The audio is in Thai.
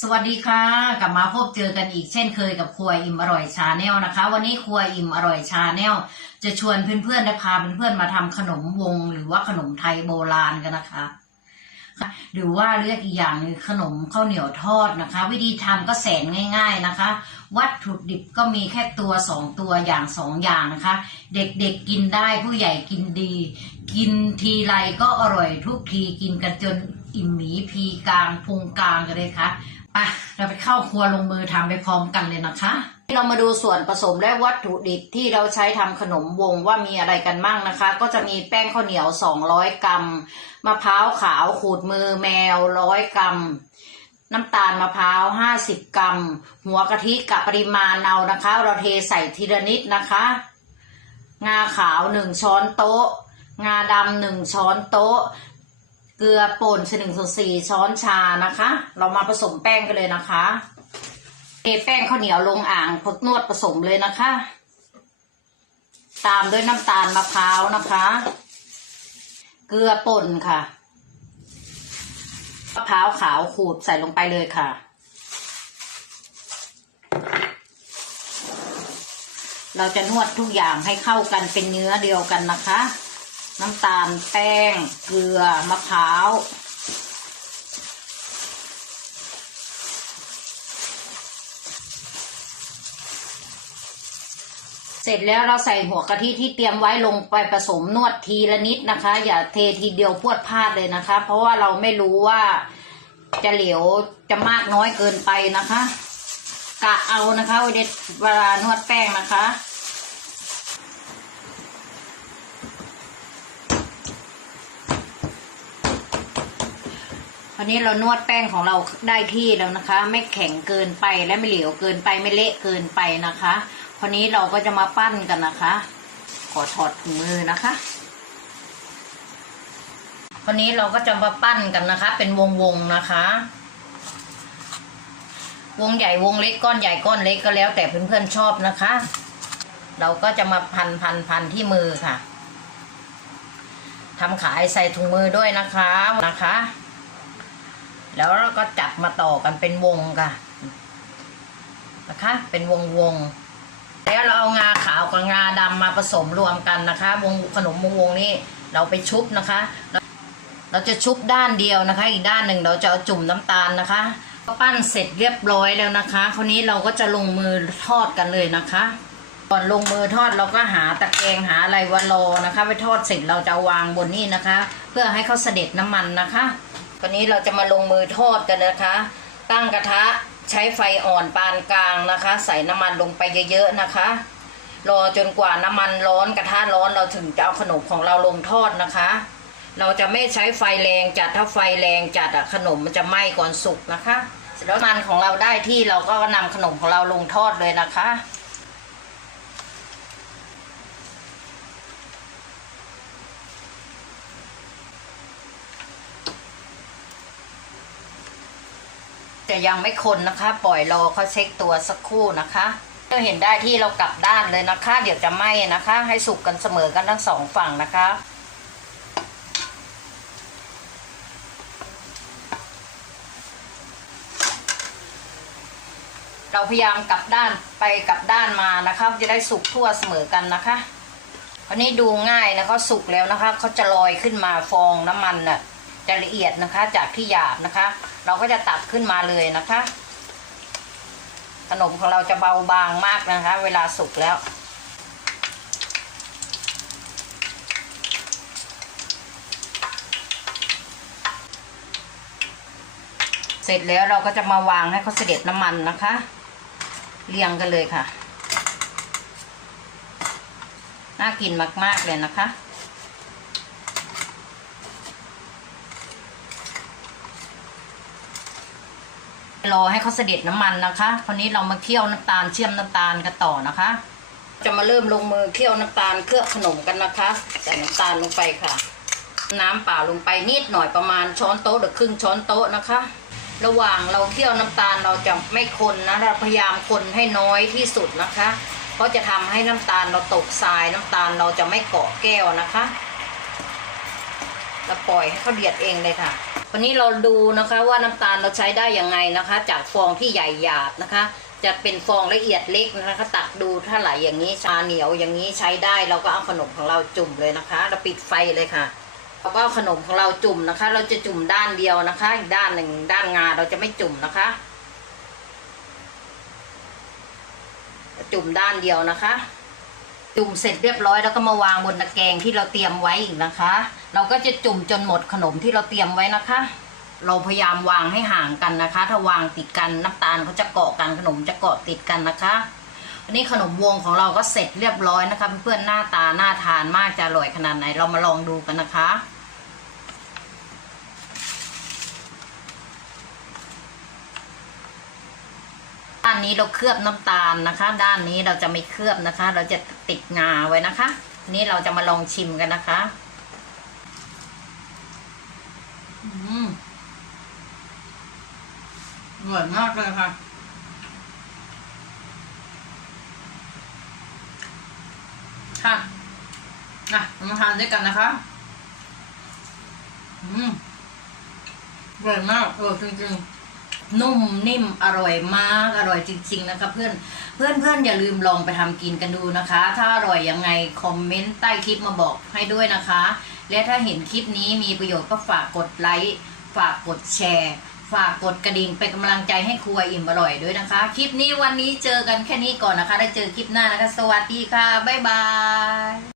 สวัสดีค่ะ กลับมาพบเจอกันอีกเช่นเคยกับครัวอิ่มอร่อยชาแนลนะคะ วันนี้ครัวอิ่มอร่อยชาแนลจะชวนเพื่อนๆและพาเพื่อนๆมาทำขนมวง หรือว่าขนมไทยโบราณกันนะคะ หรือว่าเรียกอีกอย่างนึงขนมข้าวเหนียวทอดนะคะ วิธีทำก็แสนง่าย ๆนะคะ วัตถุดิบก็มีแค่ตัวสองตัวอย่างสองอย่างนะคะ เด็กๆกินได้ผู้ใหญ่กินดี กินทีไรก็อร่อยทุกทีกินกันจนอิ่มหมีพีกลางพุงกลางกันเลยค่ะ ไปเราไปเข้าครัวลงมือทำไปพร้อมกันเลยนะคะ เรามาดูส่วนผสมและวัตถุดิบที่เราใช้ทำขนมวงว่ามีอะไรกันบ้างนะคะ ก็จะมีแป้งข้าวเหนียว 200 กรัมมะพร้าวขาวขูดมือแมว 100 กรัม น้ำตาลมะพร้าว 50 กรัม หัวกะทิกับปริมาณเอานะคะ เราเทใส่ทีละนิดนะคะ งาขาวหนึ่งช้อนโต๊ะ งาดำหนึ่งช้อนโต๊ะ เกลือป่นหนึ่งส่วนสี่ช้อนชานะคะ เรามาผสมแป้งกันเลยนะคะเทแป้งข้าวเหนียวลงอ่างพดนวดผสมเลยนะคะ ตามด้วยน้ำตาลมะพร้าวนะคะ เกลือป่นค่ะมะพร้าวขาวขูดใส่ลงไปเลยค่ะ เราจะนวดทุกอย่างให้เข้ากันเป็นเนื้อเดียวกันนะคะ น้ำตาลแป้ง เกลือ มะพร้าว เสร็จแล้วเราใส่หัวกะทิที่เตรียมไว้ลงไปผสมนวดทีละนิดนะคะ อย่าเททีเดียวพวดพลาดเลยนะคะ เพราะว่าเราไม่รู้ว่าจะเหลวจะมากน้อยเกินไปนะคะ กะเอานะคะเวลานวดแป้งนะคะ วันนี้เรานวดแป้งของเราได้ที่แล้วนะคะ ไม่แข็งเกินไปและไม่เหลวเกินไปไม่เละเกินไปนะคะคราวนี้เราก็จะมาปั้นกันนะคะ ขอถอดถุงมือนะคะคราวนี้เราก็จะมาปั้นกันนะคะ เป็นวงวงๆนะคะ วงใหญ่วงเล็กก้อนใหญ่ก้อนเล็กก็แล้ว แต่เพื่อนๆชอบนะคะ เราก็จะมาพันพันพันที่มือค่ะทำขายใส่ถุงมือด้วยนะคะนะคะ แล้วเราก็จับมาต่อกันเป็นวงค่ะ นะคะ เป็นวงวงแล้วเราเอางาขาวกับงาดำมาผสมรวมกันนะคะ วงขนมวงวงนี่เราไปชุบนะคะ เราจะชุบด้านเดียวนะคะ อีกด้านหนึ่งเราจะเอาจุ่มน้ำตาลนะคะปั้นเสร็จเรียบร้อยแล้วนะคะคราวนี้เราก็จะลงมือทอดกันเลยนะคะ ก่อนลงมือทอดเราก็หาตะแกรงหาอะไรวารอนะคะ ไปทอดเสร็จเราจะวางบนนี่นะคะ เพื่อให้เขาเสด็จน้ำมันนะคะ วันนี้เราจะมาลงมือทอดกันนะคะ ตั้งกระทะใช้ไฟอ่อนปานกลางนะคะ ใส่น้ำมันลงไปเยอะๆนะคะ รอจนกว่าน้ำมันร้อนกระทะร้อนเราถึงจะเอาขนมของเราลงทอดนะคะ เราจะไม่ใช้ไฟแรงจัดถ้าไฟแรงจัดอะขนมมันจะไหม้ก่อนสุกนะคะ เสร็จแล้วมันของเราได้ที่เราก็นำขนมของเราลงทอดเลยนะคะ จะยังไม่คนนะคะ ปล่อยรอเขาเช็คตัวสักครู่นะคะเราเห็นได้ที่เรากลับด้านเลยนะคะ เดี๋ยวจะไหม้นะคะ ให้สุกกันเสมอกันทั้งสองฝั่งนะคะเราพยายามกลับด้านไปกลับด้านมานะคะจะได้สุกทั่วเสมอกันนะคะอันนี้ดูง่ายนะเขาสุกแล้วนะคะเขาจะลอยขึ้นมาฟองน้ำมันน่ะ จะละเอียดนะคะ จากที่หยาบนะคะ เราก็จะตักขึ้นมาเลยนะคะ ขนมของเราจะเบาบางมากนะคะ เวลาสุกแล้วเสร็จแล้วเราก็จะมาวางให้เขาเสด็จน้ำมันนะคะ เรียงกันเลยค่ะ น่ากินมาก ๆ เลยนะคะ รอให้เขาเสด็จน้ำมันนะคะคราวนี้เรามาเคี่ยวน้ำตาลเชื่อมน้ำตาลกันต่อนะคะ จะมาเริ่มลงมือเคี่ยวน้ำตาลเคลือบขนมกันนะคะใส่น้ำตาลลงไปค่ะ น้ำเปล่าลงไปนิดหน่อยประมาณช้อนโต๊ะหรือครึ่งช้อนโต๊ะนะคะ ระหว่างเราเคี่ยวน้ำตาลเราจะไม่คนนะเราพยายามคนให้น้อยที่สุดนะคะเพราะจะทำให้น้ำตาลเราตกทรายน้ำตาลเราจะไม่เกาะแก้วนะคะเราปล่อยให้เขาเดือดเองเลยค่ะ วันนี้เราดูนะคะว่าน้ำตาลเราใช้ได้ยังไงนะคะ จากฟองที่ใหญ่หยาบนะคะ จะเป็นฟองละเอียดเล็กนะคะตักดูถ้าไหลอย่างนี้ชาเหนียวอย่างนี้ใช้ได้เราก็เอาขนมของเราจุ่มเลยนะคะ เราปิดไฟเลยค่ะเราก็เอาขนมของเราจุ่มนะคะ เราจะจุ่มด้านเดียวนะคะ อีกด้านหนึ่งด้านงาเราจะไม่จุ่มนะคะ จุ่มด้านเดียวนะคะ จุ่มเสร็จเรียบร้อยแล้วก็มาวางบนตะแกรงที่เราเตรียมไว้อีกนะคะ เราก็จะจุ่มจนหมดขนมที่เราเตรียมไว้นะคะ เราพยายามวางให้ห่างกันนะคะ ถ้าวางติดกันน้ำตาลเขาจะเกาะกันขนมจะเกาะติดกันนะคะอันนี้ขนมวงของเราก็เสร็จเรียบร้อยนะคะ เพื่อนๆหน้าตาน่าทานมากจะอร่อยขนาดไหนเรามาลองดูกันนะคะานนี้เราเคลือบน้ำตาลนะคะ ด้านนี้เราจะไม่เคลือบนะคะ เราจะติดงาไว้นะคะ นี้เราจะมาลองชิมกันนะคะอืมอร่อยมากเลยค่ะค่ะอะมาทานด้วยกันนะคะ อืมอร่อยมากเออจริงๆ นุ่มนิ่มอร่อยมากอร่อยจริง ๆ นะคะเพื่อนเพื่อนเพื่อนอย่าลืมลองไปทำกินกันดูนะคะ ถ้าอร่อยยังไงคอมเมนต์ใต้คลิปมาบอกให้ด้วยนะคะ และถ้าเห็นคลิปนี้มีประโยชน์ก็ฝากกดไลค์ฝากกดแชร์ฝากกดกระดิ่งเป็นกำลังใจให้ครัวอิ่มอร่อยด้วยนะคะ คลิปนี้วันนี้เจอกันแค่นี้ก่อนนะคะ ได้เจอคลิปหน้านะคะ สวัสดีค่ะ บ๊ายบาย